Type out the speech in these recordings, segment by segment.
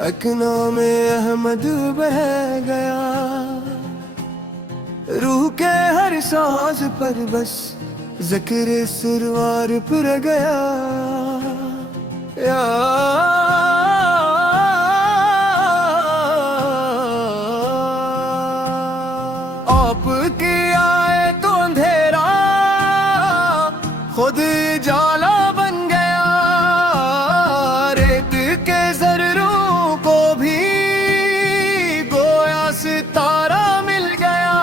اکنوں میں احمد بہ گیا، روح کے ہر ساز پر بس ذکر سرور پر گیا۔ یا آپ کی آئے تو اندھیرا خود جالا بن گیا، ریت کے ذروں کو بھی گویا ستارہ مل گیا۔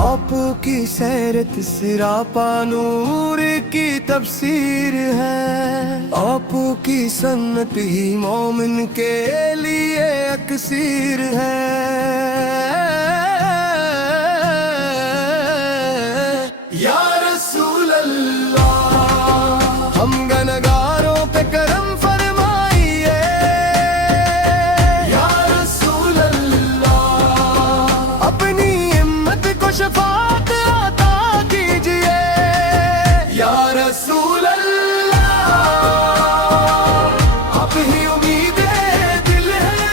آپ کی سیرت سراپا نور کی تفسیر ہے، آپ کی سنت ہی مومن کے لیے اکسیر ہے۔ یا رسول اللہ ہم گنہگاروں پہ کرم فرمائیے، یا رسول اللہ اپنی ہمت کو شفاعت عطا کیجئے، یا رسول اللہ آپ ہی امید دل ہے،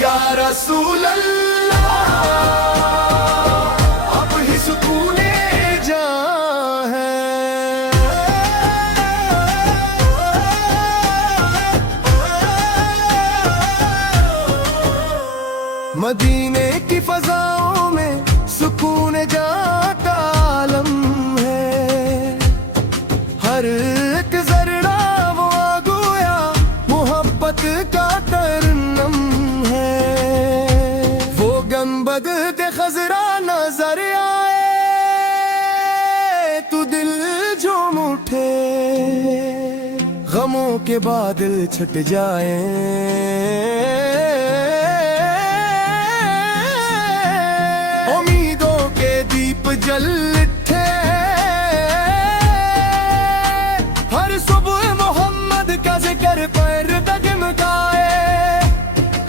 یا رسول اللہ مدینے کی فضاؤں میں سکون جاں کا عالم ہے، ہر ایک ذرہ وہ گویا محبت کا ترنم ہے۔ وہ گنبد کے خضرا نظر آئے تو دل جھوم اٹھے، غموں کے بادل چھٹ جائیں، جل اٹھے، ہر صبح محمد کا ذکر پر ڈگمگائے،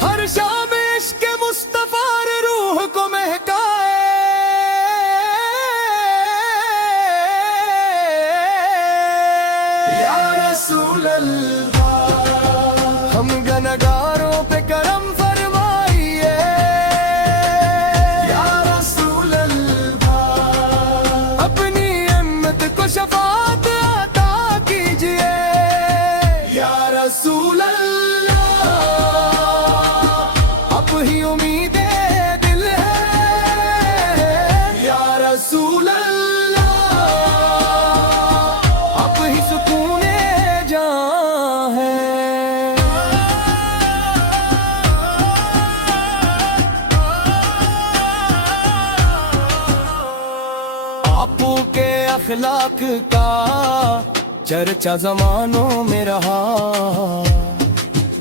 ہر شام عشق مصطفیٰ روح کو مہکائے۔ یا رسول اللہ ہم گنہگاروں پہ کرم فرمائیے، شفاعت عطا کیجئے، یا رسول اللہ آپ ہی امید دل ہے، یا رسول اللہ آپ ہی سکون جاں ہے۔ آپ کے اخلاق کا چرچا زمانوں میں رہا،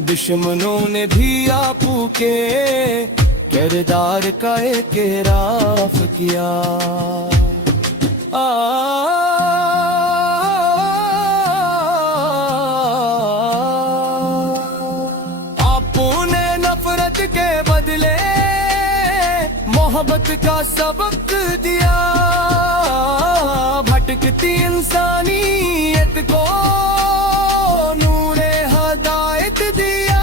دشمنوں نے بھی آپ کے کردار کا اعتراف کیا۔ آپ نے نفرت کے بدلے محبت کا سبق دیا، بھٹکتی انسانیت کو نور ہدایت دیا۔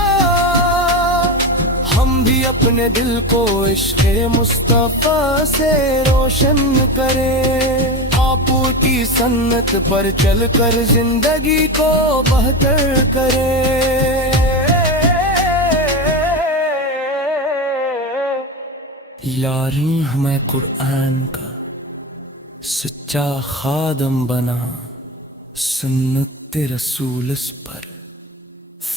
ہم بھی اپنے دل کو عشق مصطفیٰ سے روشن کریں، آپ کی سنت پر چل کر زندگی کو بہتر کریں۔ یاری ہمیں قرآن کا سچا خادم بنا، سنت رسول اس پر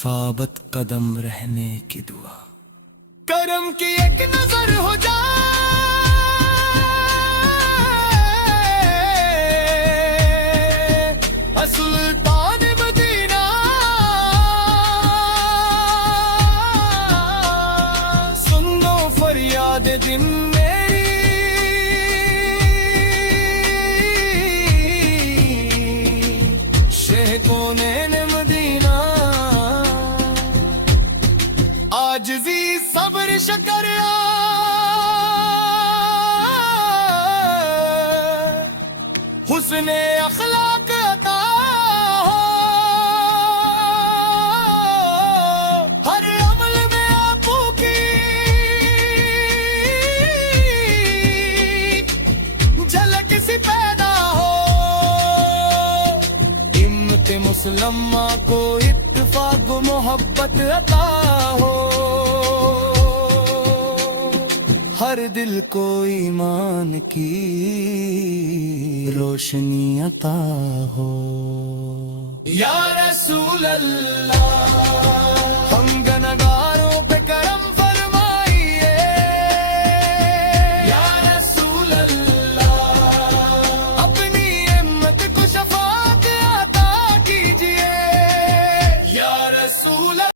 ثابت قدم رہنے کی دعا۔ کرم کی ایک نظر ہو جائے سلطان مدینہ، سن لو فریاد دن میری، کونین مدینہ عاجزی صبر شکر حسن اخلاق عطا ہو، علماء کو اتفاق و محبت عطا ہو، ہر دل کو ایمان کی روشنی عطا ہو، یا رسول اللہ